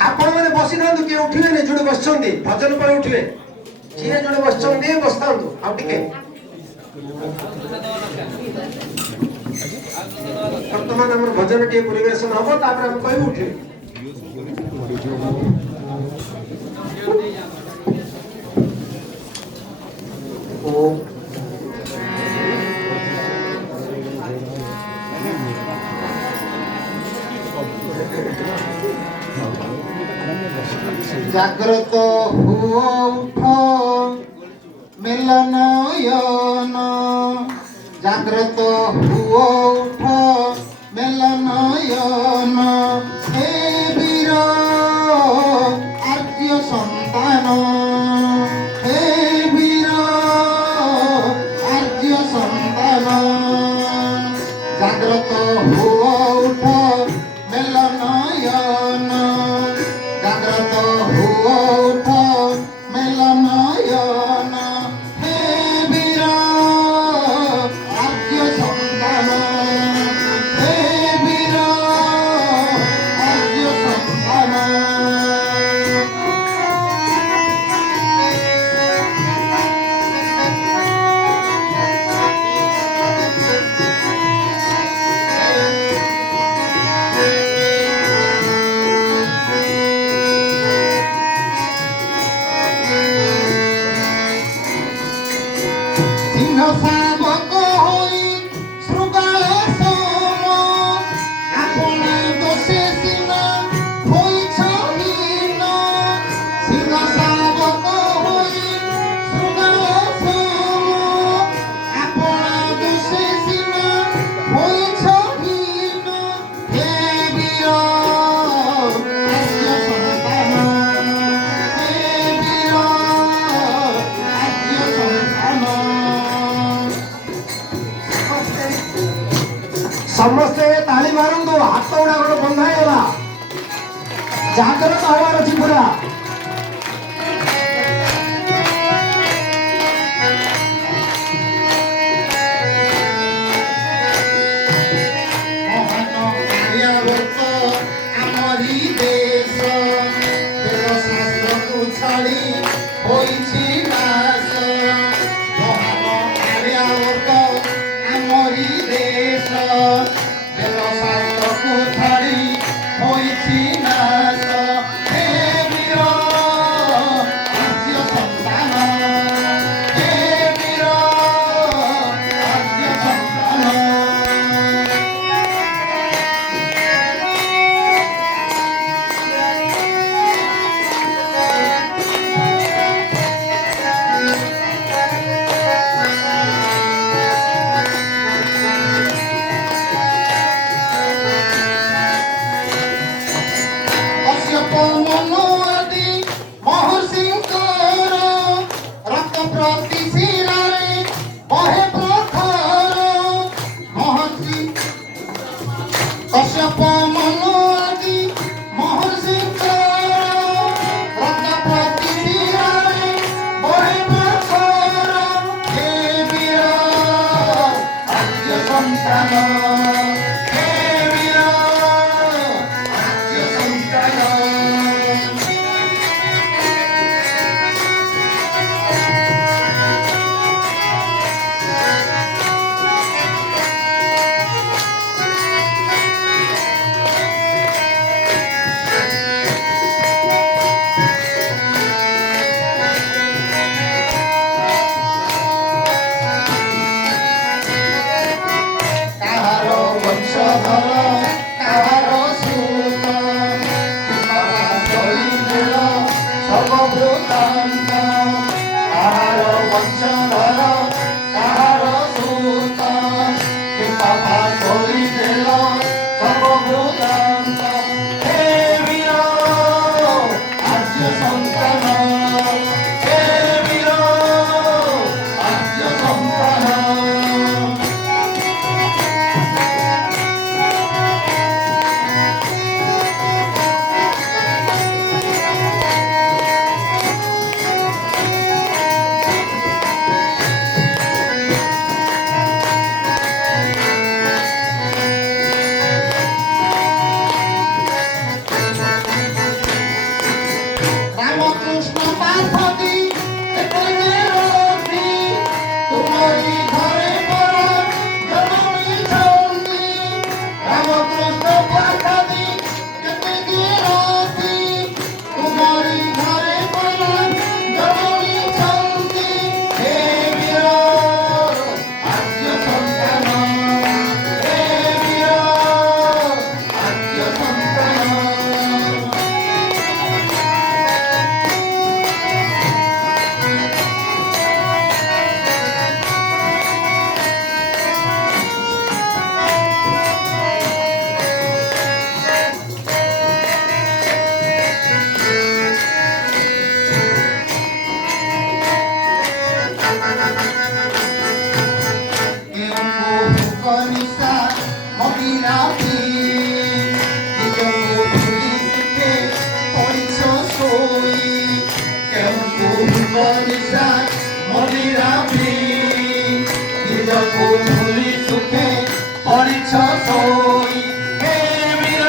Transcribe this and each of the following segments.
आपण मैंने बसी था किए उठिले नहीं जोड़े बस भजन पर उठिले जी जोड़े बस बसता बर्तमान आम भजन टे परिवेशन हम कह उठे जाग्रत हुओ उठो मिलनयन जाग्रत हुओ उठो मिलनयन हे वीर आर्य संतान हे वीर आर्य संतान जाग्रत हुओ उठो मिलनयन जाग्रत हुओ उठो मिलनयन हे वीर आर्य संतान हे वीर आर्य संतान सिंह शावक होई शृगाल सोम आपण दोषे सिना होइछ हीन सिंह शावक होई शृगाल सोम आपण दोषे सिना होइछ हीन हे वीर आर्य संतान हे वीर आर्य संतान समस्ते ताली मारंतु हाथ गुड़ा गोटे बंधाईगला जाग्रत हबार अच्छी पूरा कश्यप मनु आदि महर्षि रत्नप्रति शिरारे बहे प्रखर हे वीर आर्य संतान हे वीर आर्य संतान 서서히 해밀어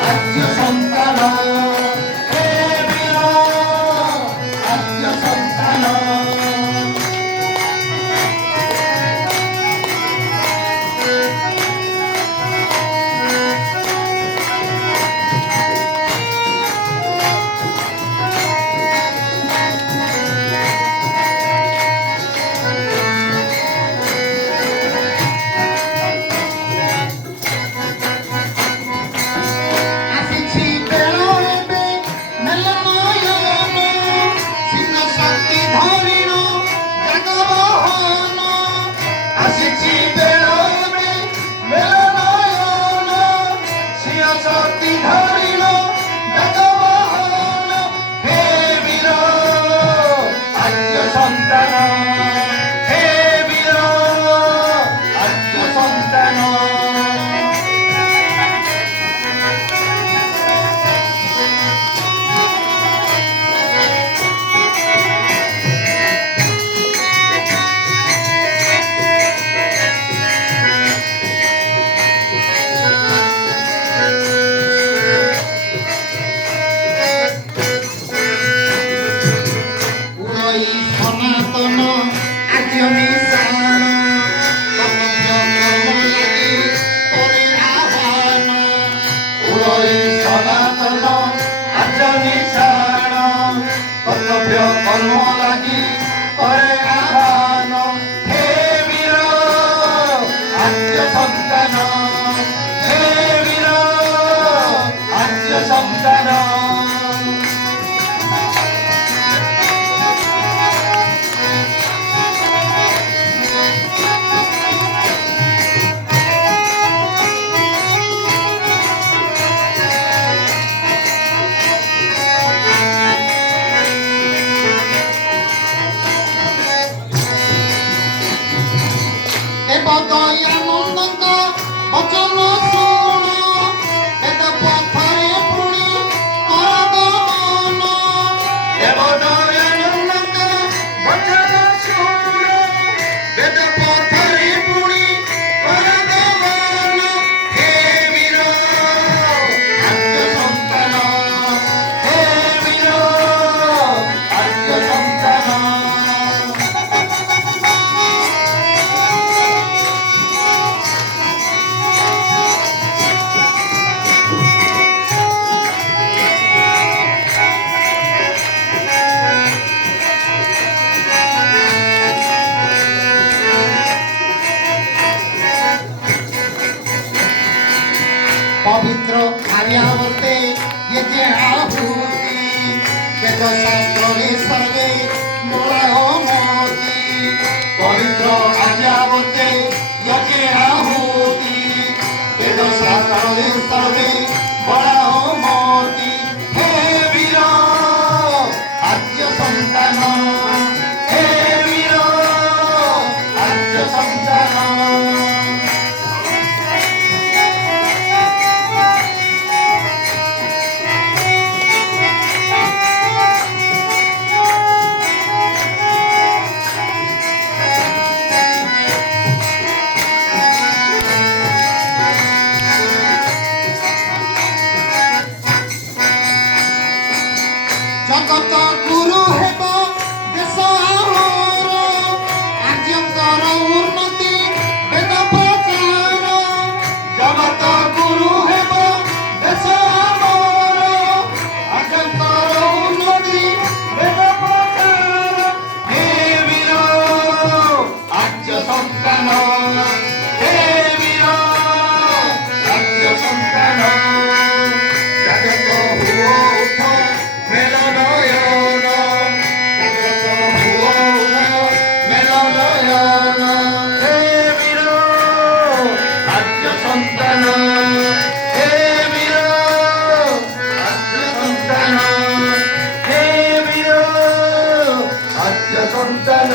아껴 손가락 해밀어 아껴 손가락 ଆସିଛି ବେଳ ଏବେ ମେଲନୟନ ସିଂହ ଶକ୍ତି ଧରିଣ ଜଗବହନ ଆସିଛି ବେଳ ଏବେ ମେଲନୟନ ସିଂହ ଶକ୍ତି ଧରିଣ ଜଗବହନ ହେ ବୀର ଆଦ୍ୟ ସନ୍ତାନ ହେ ବୀର ଆଦ୍ୟ ସନ୍ତାନ উড়ই সনাতন আর্য মিশন কর্তব্য কর্ম লাগি তোরে আহ্বান উড়ই সনাতন আর্য মিশন কর্তব্য কর্ম লাগি তোরে আহ্বান হে বীর আর্য সন্তান হে বীর আর্য সন্তান দেবদয়ানন্দଙ୍କ ବଚନ ଶୁଣ ବେଦ ପଥରେ ପୁଣି କରଦମନ ଦେବଦୟାନନ୍ଦଙ୍କ ବଚନ ଶୁଣ ବେଦ ପଥରେ ପୁଣି କରଦମନ ହେ ବୀର ଆଦ୍ୟ ସନ୍ତାନ ହେ ବୀର ଆଦ୍ୟ ସନ୍ତାନ পবিত্র আর্যাবর্তে ये जे আহুতি বেদ শাস্ত্রে সর্বে বড় মোতি পবিত্র আর্যাবর্তে ये जे আহুতি বেদ শাস্ত্রে সর্বে বড় মোতি হে বীর আদ্য সন্তান হে বীর আদ্য সন্তান জগত গুরু হেব দেশ আমার আর্যଙ୍କର উন্নতি বেদ প্রচার জগত গুরু হেব দেশ আমার আর্যଙ୍କର উন্নতি বেদ প্রচার হে বীর আর্য সন্তান হে বীর আর্য সন্তান জগত হুও উঠ মেলনয়ন জগত হুও উঠ মেলনয়ন হে বীর আদ্য সন্তান হে বীর আদ্য সন্তান হে বীর আদ্য সন্তান